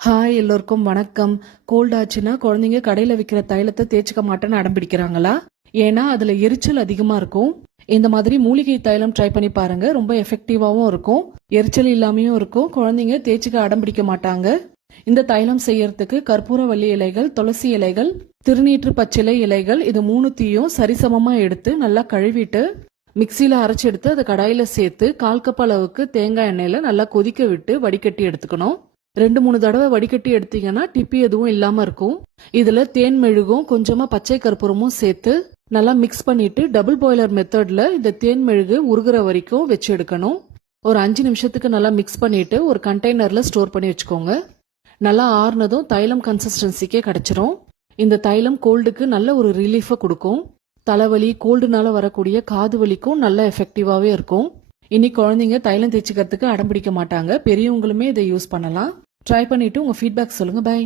Hi, எல்லோருக்கும் வணக்கம். Gold ஆச்சுன்னா குழந்தைங்க கடையில விற்கிற தைலத்தை தேய்ச்சிக்க மாட்டேன்னு அடம் பிடிக்கிறாங்களா? ஏன்னா அதுல எரிச்சல் அதிகமா இருக்கும். இந்த மாதிரி மூலிகை தைலம் ட்ரை பண்ணி பாருங்க. ரொம்ப எஃபெக்டிவாவும் இருக்கும், எரிச்சல் இல்லாமையும் இருக்கும். குழந்தைங்க தேய்ச்சிக்க அடம் பிடிக்க மாட்டாங்க. இந்த தைலம் செய்யறதுக்கு கற்பூரவள்ளி இலைகள், துளசி இலைகள், திருநீற்று பச்சிலை இலைகள், இது மூணுத்தையும் சரிசமமா எடுத்து நல்லா கழுவிட்டு மிக்சியில அரைச்சு எடுத்து அதை கடாயில சேர்த்து 1/4 கப் அளவுக்கு தேங்காய் எண்ணெயில நல்லா கொதிக்க விட்டு வடிகட்டி எடுத்துக்கணும். 2-3 தடவை வடிகட்டி எடுத்தீங்கன்னா டிப்பி எதுவும் இல்லாம இருக்கும். இதுல தேன் மெழுகும் கொஞ்சமா பச்சை கற்பூரமும் சேர்த்து நல்லா மிக்ஸ் பண்ணிட்டு டபுள் பாய்லர் மெத்தட்ல இந்த தேன் மெழுகு உருகுற வரைக்கும் வச்சு எடுக்கணும். ஒரு 5 நிமிஷத்துக்கு நல்லா மிக்ஸ் பண்ணிட்டு ஒரு கண்டெய்னர்ல ஸ்டோர் பண்ணி வச்சுக்கோங்க. நல்லா ஆறுனதும் தைலம் கன்சிஸ்டன்சிக்கே கிடைச்சிரும். இந்த தைலம் கோல்டுக்கு நல்ல ஒரு ரிலீஃபை கொடுக்கும். தலைவலி, கோல்டுனால வரக்கூடிய காது வலிக்கும் நல்ல எஃபெக்டிவாவே இருக்கும். இனி குழந்தைங்க தைலம் தேய்ச்சிக்கிறதுக்கு அடம் பிடிக்க மாட்டாங்க. பெரியவங்களுமே இதை யூஸ் பண்ணலாம். ட்ரை பண்ணிட்டு உங்க ஃபீட்பேக் சொல்லுங்க. பை.